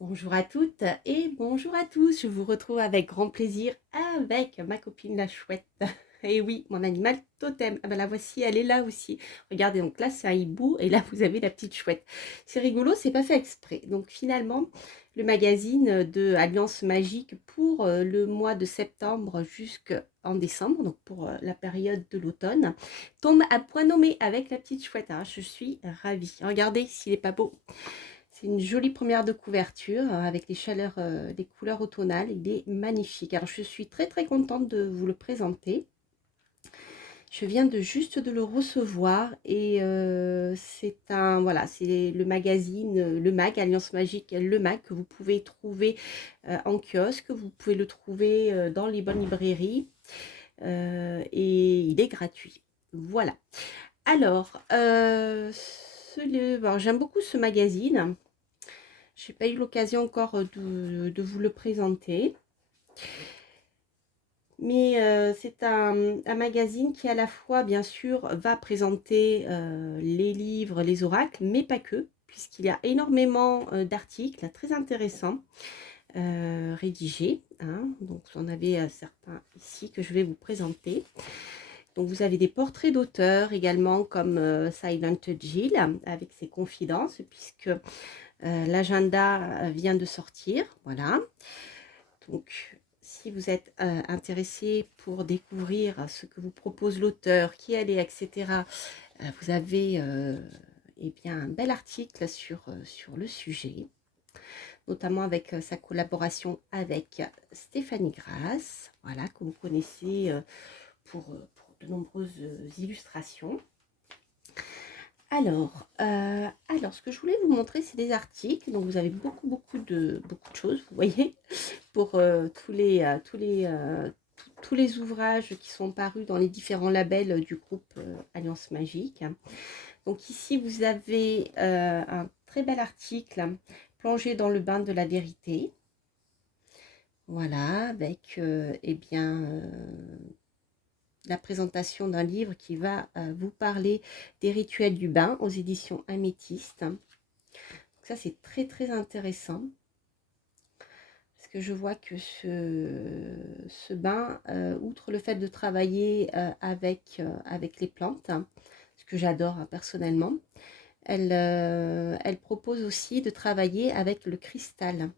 Bonjour à toutes et bonjour à tous. Je vous retrouve avec grand plaisir avec ma copine la chouette. Et oui, mon animal totem. Ah ben la voici, elle est là aussi. Regardez, donc là c'est un hibou et là vous avez la petite chouette. C'est rigolo, c'est pas fait exprès. Donc finalement, le magazine de Alliance Magique pour le mois de septembre jusqu'en décembre, donc pour la période de l'automne, tombe à point nommé avec la petite chouette. Alors, je suis ravie. Regardez s'il est pas beau. C'est une jolie première de couverture avec les couleurs automnales. Il est magnifique. Alors, je suis très très contente de vous le présenter. Je viens juste de le recevoir et c'est voilà, c'est le magazine, le MAG, Alliance Magique, le MAG que vous pouvez trouver en kiosque. Vous pouvez le trouver dans les bonnes librairies et il est gratuit. Voilà. Alors, j'aime beaucoup ce magazine. Je n'ai pas eu l'occasion encore de vous le présenter. Mais c'est un magazine qui à la fois, bien sûr, va présenter les livres, les oracles, mais pas que, puisqu'il y a énormément d'articles très intéressants rédigés. Hein. Donc, vous en avez certains ici que je vais vous présenter. Donc, vous avez des portraits d'auteurs également, comme Silent Jill, avec ses confidences, puisque l'agenda vient de sortir, voilà. Donc, si vous êtes intéressé pour découvrir ce que vous propose l'auteur, qui elle est, etc., vous avez eh bien, un bel article sur le sujet, notamment avec sa collaboration avec Stéphanie Grasse, voilà, que vous connaissez pour de nombreuses illustrations. Alors, ce que je voulais vous montrer, c'est des articles. Donc, vous avez beaucoup de choses, vous voyez, pour tous les ouvrages qui sont parus dans les différents labels du groupe Alliance Magique. Donc, ici, vous avez un très bel article, Plongé dans le bain de la vérité. Voilà, avec eh bien, la présentation d'un livre qui va vous parler des rituels du bain aux éditions Améthyste. Donc ça, c'est très très intéressant parce que je vois que ce bain, outre le fait de travailler avec les plantes, hein, ce que j'adore hein, personnellement, elle propose aussi de travailler avec le cristal.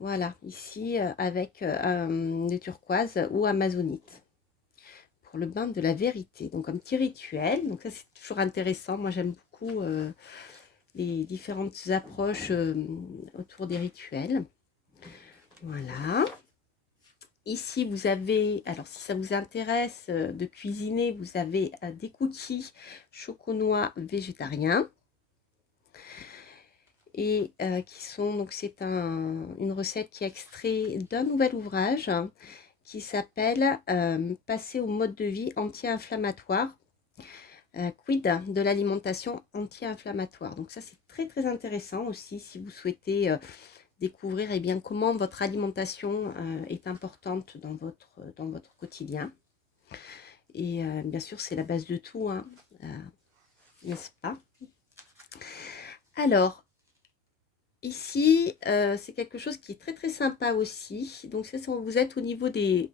Voilà, ici avec des turquoises ou amazonites. Pour le bain de la vérité, donc un petit rituel. Donc ça c'est toujours intéressant, moi j'aime beaucoup les différentes approches autour des rituels. Voilà, ici vous avez, alors si ça vous intéresse de cuisiner, vous avez des cookies choco-noix végétariens et qui sont, donc c'est une recette qui est extraite d'un nouvel ouvrage qui s'appelle Passer au mode de vie anti-inflammatoire. Quid de l'alimentation anti-inflammatoire. Donc ça, c'est très très intéressant aussi si vous souhaitez découvrir eh bien, comment votre alimentation est importante dans votre quotidien. Et bien sûr, c'est la base de tout, hein, n'est-ce pas? Alors, ici, c'est quelque chose qui est très très sympa aussi. Donc, ça, vous êtes au niveau des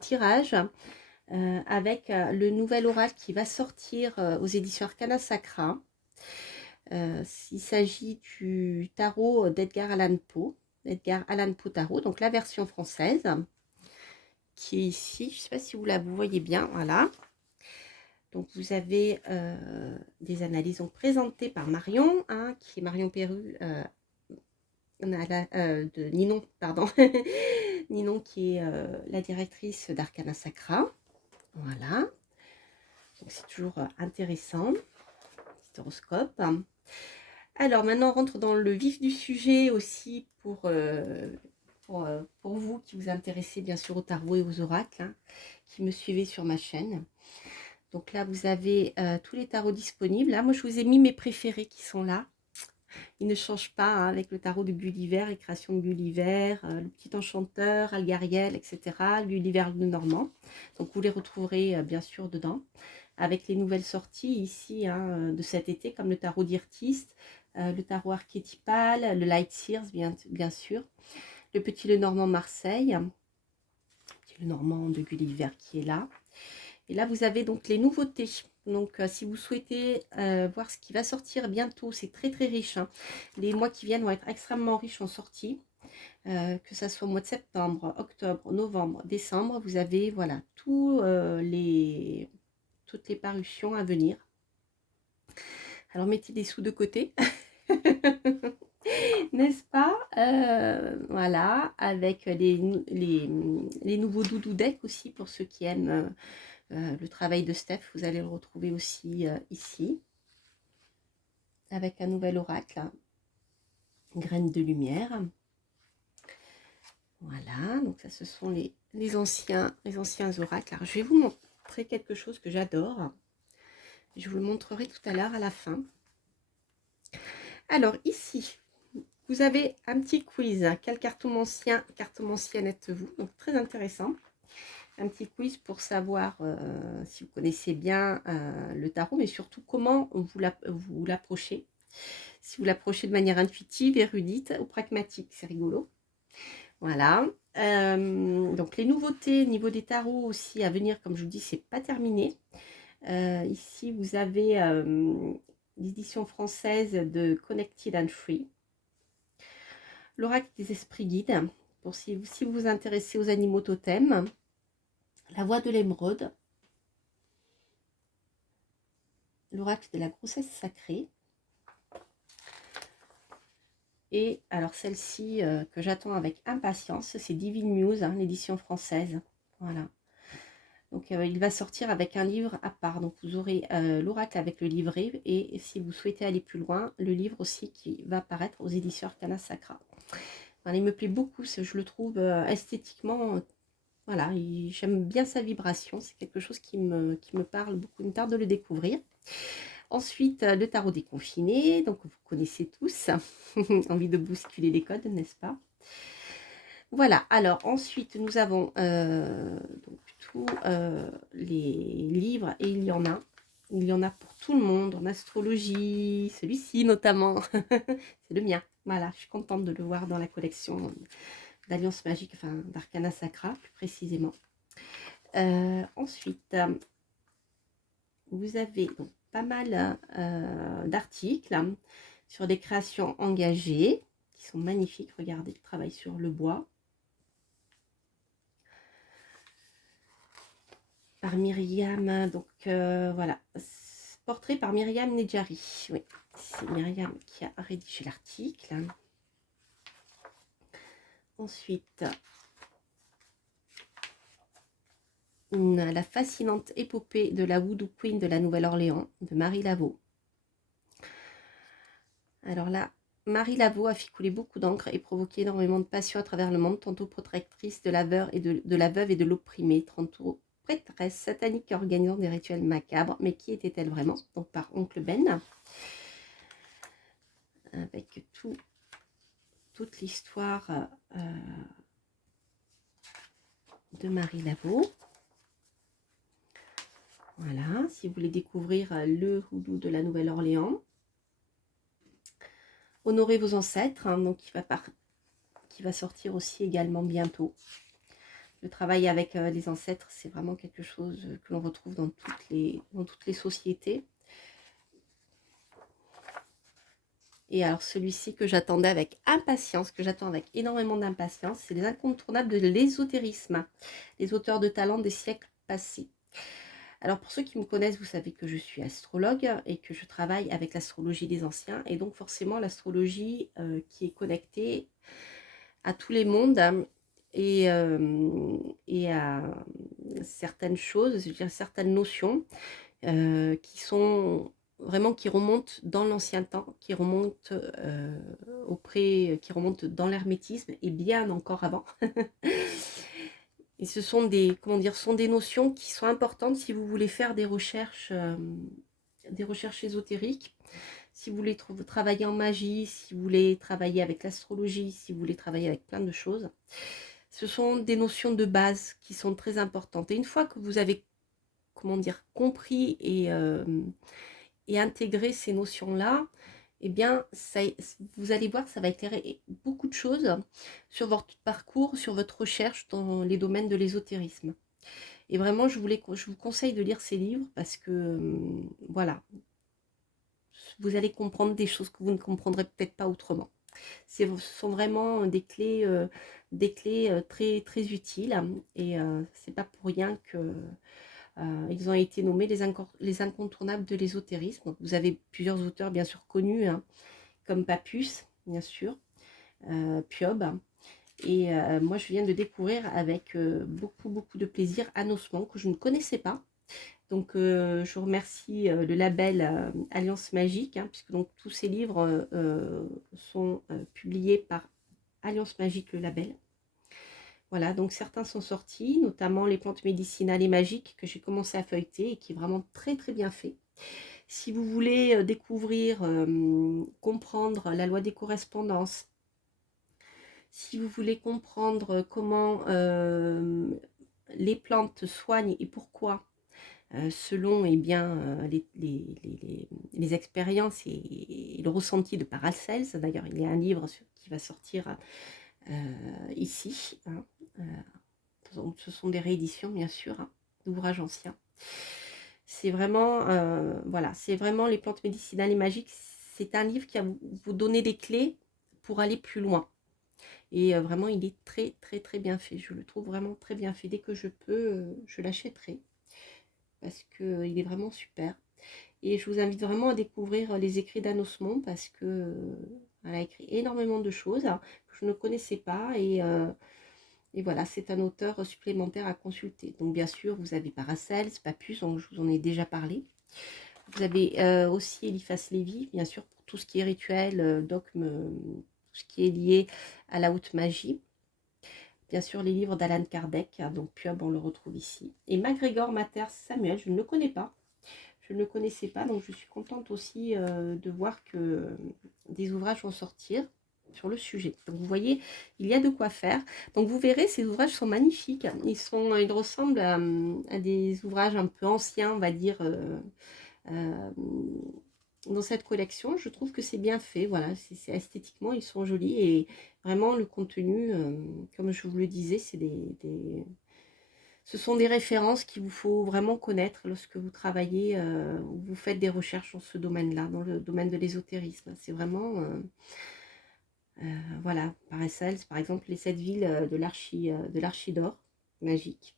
tirages. Avec le nouvel oracle qui va sortir aux éditions Arcana Sacra. Il s'agit du tarot d'Edgar Allan Poe, Edgar Allan Poe Tarot, donc la version française, qui est ici. Je ne sais pas si vous voyez bien, voilà. Donc vous avez des analyses présentées par Marion, hein, qui est Marion Perru, de Ninon, pardon, Ninon qui est la directrice d'Arcana Sacra. Voilà, donc c'est toujours intéressant, petit horoscope. Alors maintenant on rentre dans le vif du sujet aussi pour vous qui vous intéressez bien sûr au tarot et aux oracles, hein, qui me suivez sur ma chaîne. Donc là vous avez tous les tarots disponibles. Là moi je vous ai mis mes préférés qui sont là. Ils ne changent pas hein, avec le tarot de Gulliver, les créations de Gulliver, le petit enchanteur, Algariel, etc. Gulliver le Normand. Donc vous les retrouverez bien sûr dedans. avec les nouvelles sorties ici hein, de cet été, comme le tarot d'Irtiste, le tarot archétypal, le Light Sears, bien sûr, le petit Lenormand Marseille, le Normand de Gulliver qui est là. Et là, vous avez donc les nouveautés. Donc, si vous souhaitez voir ce qui va sortir bientôt, c'est très très riche. Hein. Les mois qui viennent vont être extrêmement riches en sorties. Que ça soit au mois de septembre, octobre, novembre, décembre, vous avez voilà toutes les parutions à venir. Alors mettez des sous de côté, n'est-ce pas voilà, avec les nouveaux doudou decks aussi pour ceux qui aiment le travail de Steph, vous allez le retrouver aussi ici, avec un nouvel oracle, graines de lumière. Voilà, donc ça ce sont les anciens oracles. Alors je vais vous montrer quelque chose que j'adore. Je vous le montrerai tout à l'heure à la fin. Alors ici, vous avez un petit quiz. Quel cartomancien, cartomancienne êtes-vous? Donc très intéressant. Un petit quiz pour savoir si vous connaissez bien le tarot, mais surtout comment vous l'approchez. Si vous l'approchez de manière intuitive, érudite ou pragmatique, c'est rigolo. Voilà. Donc les nouveautés au niveau des tarots aussi à venir, comme je vous dis, c'est pas terminé. Ici, vous avez l'édition française de Connected and Free. L'oracle des esprits guides, pour si vous vous intéressez aux animaux totems. La voix de l'émeraude. L'oracle de la grossesse sacrée. Et alors celle-ci que j'attends avec impatience, c'est Divine Muse, hein, l'édition française. Voilà. Donc il va sortir avec un livre à part. Donc vous aurez l'oracle avec le livret. Et si vous souhaitez aller plus loin, le livre aussi qui va apparaître aux éditions Arcana Sacra. Voilà, il me plaît beaucoup, je le trouve esthétiquement. Voilà, j'aime bien sa vibration. C'est quelque chose qui me parle beaucoup. Il me tarde de le découvrir. Ensuite, le tarot déconfiné, donc vous connaissez tous. Envie de bousculer les codes, n'est-ce pas? Voilà, alors ensuite, nous avons donc, tous les livres, et il y en a. Il y en a pour tout le monde, en astrologie, celui-ci notamment. C'est le mien. Voilà, je suis contente de le voir dans la collection d'Alliance Magique, enfin d'Arcana Sacra, plus précisément. Ensuite, vous avez donc pas mal d'articles sur des créations engagées qui sont magnifiques. Regardez le travail sur le bois par Myriam. Donc voilà, portrait par Myriam Nedjari. Oui, c'est Myriam qui a rédigé l'article. Ensuite, la fascinante épopée de la Voodoo Queen de la Nouvelle-Orléans de Marie Laveau. Alors là, Marie Laveau a fait couler beaucoup d'encre et provoqué énormément de passion à travers le monde, tantôt protectrice de la veuve et de l'opprimé, tantôt prêtresse satanique organisant des rituels macabres. Mais qui était-elle vraiment? Donc par Oncle Ben, avec toute l'histoire de Marie Laveau. Voilà, si vous voulez découvrir le houdou de la Nouvelle-Orléans. Honorez vos ancêtres, hein, donc qui va sortir aussi également bientôt. Le travail avec les ancêtres, c'est vraiment quelque chose que l'on retrouve dans toutes les sociétés. Et alors celui-ci que j'attendais avec impatience, que j'attends avec énormément d'impatience, c'est les incontournables de l'ésotérisme, les auteurs de talent des siècles passés. Alors pour ceux qui me connaissent, vous savez que je suis astrologue et que je travaille avec l'astrologie des anciens, et donc forcément l'astrologie qui est connectée à tous les mondes et à certaines choses, je veux dire certaines notions qui sont vraiment, qui remontent dans l'ancien temps, qui remontent qui remontent dans l'hermétisme et bien encore avant. Et ce sont des notions qui sont importantes si vous voulez faire des recherches ésotériques, si vous voulez travailler en magie, si vous voulez travailler avec l'astrologie, si vous voulez travailler avec plein de choses. Ce sont des notions de base qui sont très importantes. Et une fois que vous avez comment dire, compris et intégré ces notions-là, eh bien, vous allez voir, ça va éclairer beaucoup de choses sur votre parcours, sur votre recherche dans les domaines de l'ésotérisme. Et vraiment, je vous conseille de lire ces livres parce que, voilà, vous allez comprendre des choses que vous ne comprendrez peut-être pas autrement. Ce sont vraiment des clés très, très utiles et c'est pas pour rien que ils ont été nommés les incontournables de l'ésotérisme. Vous avez plusieurs auteurs bien sûr connus, hein, comme Papus, bien sûr, Piob. Et moi, je viens de découvrir avec beaucoup, beaucoup de plaisir un ossement que je ne connaissais pas. Donc, je remercie le label Alliance Magique, hein, puisque donc, tous ces livres sont publiés par Alliance Magique, le label. Voilà, donc certains sont sortis, notamment les plantes médicinales et magiques que j'ai commencé à feuilleter et qui est vraiment très très bien fait. Si vous voulez découvrir, comprendre la loi des correspondances, si vous voulez comprendre comment les plantes soignent et pourquoi, selon eh bien, les expériences et le ressenti de Paracels. D'ailleurs, il y a un livre qui va sortir ici. Hein, donc, ce sont des rééditions, bien sûr, hein, d'ouvrages anciens. C'est vraiment, voilà, c'est vraiment les plantes médicinales et magiques. C'est un livre qui va vous donner des clés pour aller plus loin. Et vraiment, il est très, très, très bien fait. Je le trouve vraiment très bien fait. Dès que je peux, je l'achèterai parce qu'il est vraiment super. Et je vous invite vraiment à découvrir les écrits d'Anne Osmond parce que elle a écrit énormément de choses que je ne connaissais pas et voilà, c'est un auteur supplémentaire à consulter. Donc bien sûr, vous avez Paracels, Papus, donc je vous en ai déjà parlé. Vous avez aussi Eliphas Lévy, bien sûr, pour tout ce qui est rituel, dogme, tout ce qui est lié à la haute magie. Bien sûr, les livres d'Alan Kardec, donc Piob, on le retrouve ici. Et MacGregor Mater Samuel, je ne le connais pas. Je ne le connaissais pas, donc je suis contente aussi de voir que des ouvrages vont sortir sur le sujet. Donc vous voyez, il y a de quoi faire. Donc vous verrez, ces ouvrages sont magnifiques. Ils ressemblent à des ouvrages un peu anciens, on va dire, dans cette collection. Je trouve que c'est bien fait. Voilà, esthétiquement, ils sont jolis et vraiment le contenu, comme je vous le disais, ce sont des références qu'il vous faut vraiment connaître lorsque vous travaillez ou vous faites des recherches dans ce domaine-là, dans le domaine de l'ésotérisme. C'est vraiment, voilà, Paracels, par exemple, les 7 villes de l'Archidor magique.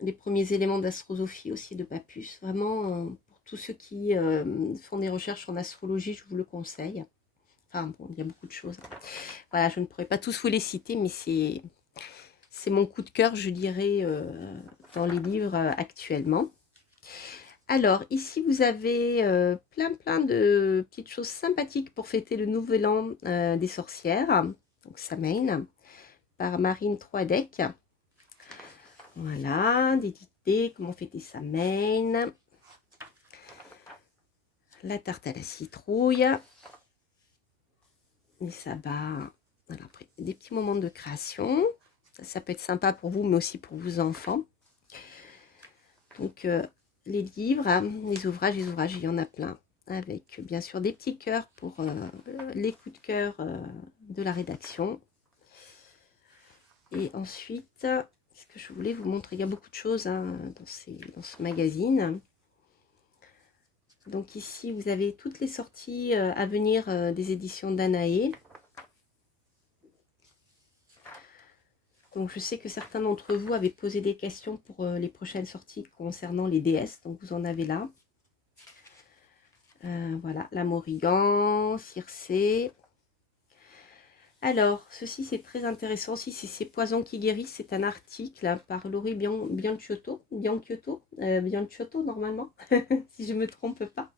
Les premiers éléments d'astrosophie aussi de Papus. Vraiment, pour tous ceux qui font des recherches en astrologie, je vous le conseille. Enfin, bon, il y a beaucoup de choses. Voilà, je ne pourrais pas tous vous les citer, mais c'est mon coup de cœur, je dirais, dans les livres actuellement. Alors, ici, vous avez plein de petites choses sympathiques pour fêter le nouvel an des sorcières. Donc, Samhain, par Marine Troadec. Voilà, des idées, comment fêter Samhain. La tarte à la citrouille. Les sabbats. Alors, après, des petits moments de création. Ça peut être sympa pour vous, mais aussi pour vos enfants. Donc, les livres, hein, les ouvrages, il y en a plein. Avec, bien sûr, des petits cœurs pour les coups de cœur de la rédaction. Et ensuite, ce que je voulais vous montrer, il y a beaucoup de choses hein, dans ce magazine. Donc ici, vous avez toutes les sorties à venir des éditions Danaé. Donc je sais que certains d'entre vous avaient posé des questions pour les prochaines sorties concernant les déesses. Donc vous en avez là. Voilà, la Morrigan, Circé. Alors, ceci c'est très intéressant. Si c'est ces poisons qui guérissent, c'est un article hein, par Laurie Bianciotto, normalement, si je ne me trompe pas.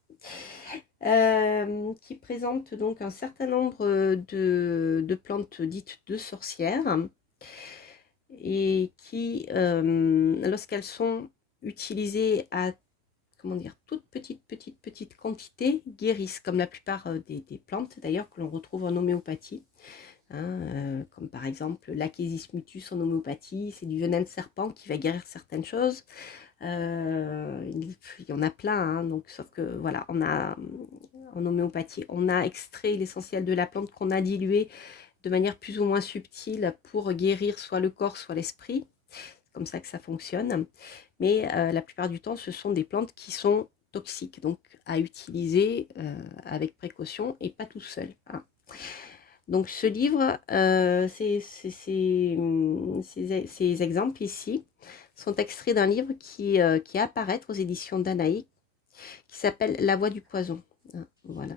Qui présente donc un certain nombre de plantes dites de sorcières et qui, lorsqu'elles sont utilisées à comment dire, toute petite quantité, guérissent, comme la plupart des plantes d'ailleurs que l'on retrouve en homéopathie. hein, comme par exemple l'Achesis mutus en homéopathie, c'est du venin de serpent qui va guérir certaines choses. Il y en a plein, hein, donc sauf que voilà, on a en homéopathie, on a extrait l'essentiel de la plante qu'on a dilué de manière plus ou moins subtile pour guérir soit le corps, soit l'esprit. C'est comme ça que ça fonctionne. Mais la plupart du temps, ce sont des plantes qui sont toxiques, donc à utiliser avec précaution et pas tout seul, hein. Donc ce livre, ces exemples ici sont extraits d'un livre qui est à paraître aux éditions Danaï, qui s'appelle La Voix du poison. Voilà.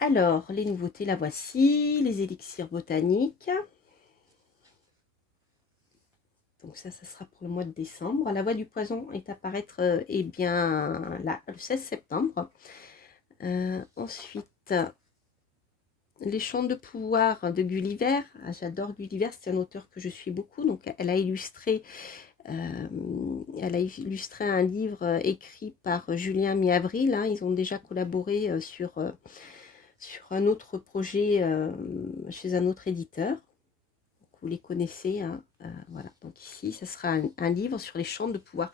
Alors, les nouveautés, la voici, les élixirs botaniques. Donc ça sera pour le mois de décembre. La Voix du poison est à paraître eh bien, là, le 16 septembre. Ensuite, Les Chants de pouvoir de Gulliver. Ah, j'adore Gulliver, c'est un auteur que je suis beaucoup. Donc elle a illustré un livre écrit par Julien Mi-Avril, hein. Ils ont déjà collaboré sur un autre projet chez un autre éditeur. Vous les connaissez, hein. Voilà. Donc ici, ce sera un livre sur les chants de pouvoir.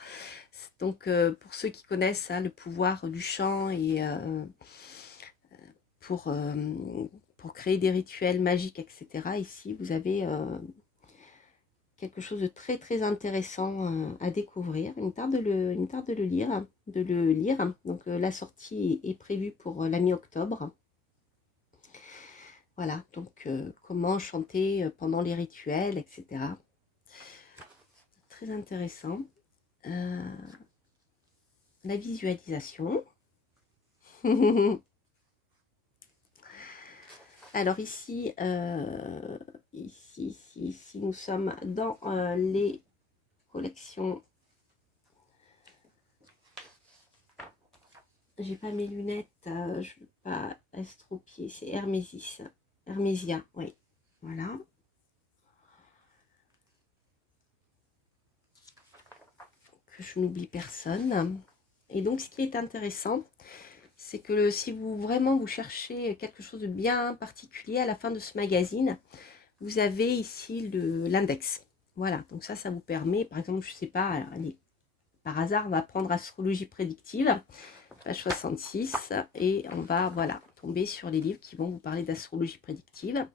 Donc pour ceux qui connaissent, hein, le pouvoir du chant et pour créer des rituels magiques, etc. Ici, vous avez quelque chose de très très intéressant à découvrir. Il me tarde de le lire. Donc la sortie est prévue pour la mi-octobre. Voilà, donc comment chanter pendant les rituels, etc. Très intéressant. La visualisation. Alors ici, ici, nous sommes dans les collections. J'ai pas mes lunettes, je ne veux pas estropier, c'est Hermésia, oui, voilà. Que je n'oublie personne. Et donc ce qui est intéressant, c'est que si vous cherchez quelque chose de bien particulier à la fin de ce magazine, vous avez ici l'index. Voilà, donc ça vous permet, par exemple, je sais pas, allez, par hasard, on va prendre astrologie prédictive, page 66, et on va, voilà, tomber sur les livres qui vont vous parler d'astrologie prédictive.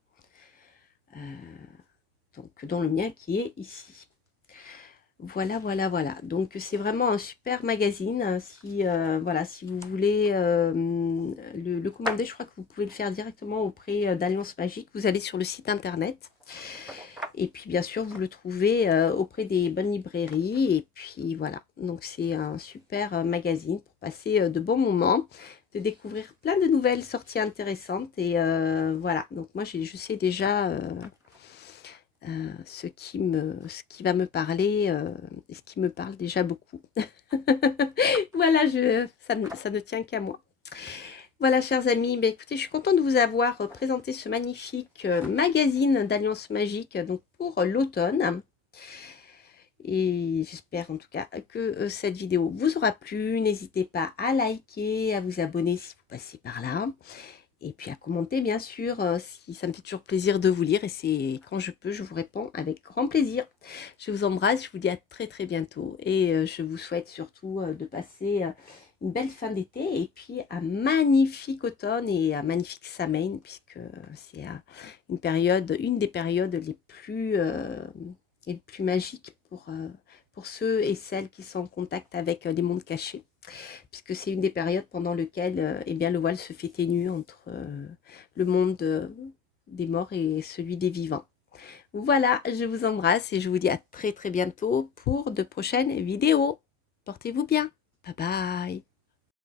Donc, dont le mien qui est ici. Voilà. Donc, c'est vraiment un super magazine. Si vous voulez le commander, je crois que vous pouvez le faire directement auprès d'Alliance Magique. Vous allez sur le site internet. Et puis, bien sûr, vous le trouvez auprès des bonnes librairies. Et puis, voilà. Donc, c'est un super magazine pour passer de bons moments, de découvrir plein de nouvelles sorties intéressantes. Et voilà. Donc, moi, je sais déjà ce qui va me parler et ce qui me parle déjà beaucoup. Voilà, ça ne tient qu'à moi. Voilà, chers amis, écoutez, je suis contente de vous avoir présenté ce magnifique magazine d'Alliance Magique donc pour l'automne. Et j'espère en tout cas que cette vidéo vous aura plu. N'hésitez pas à liker, à vous abonner si vous passez par là. Et puis à commenter, bien sûr, si ça me fait toujours plaisir de vous lire. Et c'est quand je peux, je vous réponds avec grand plaisir. Je vous embrasse, je vous dis à très très bientôt. Et je vous souhaite surtout de passer une belle fin d'été. Et puis un magnifique automne et un magnifique Samhain, puisque c'est une des périodes les plus magiques pour ceux et celles qui sont en contact avec les mondes cachés, puisque c'est une des périodes pendant lesquelles eh bien, le voile se fait ténu entre le monde des morts et celui des vivants. Voilà, je vous embrasse et je vous dis à très très bientôt pour de prochaines vidéos. Portez-vous bien. Bye bye.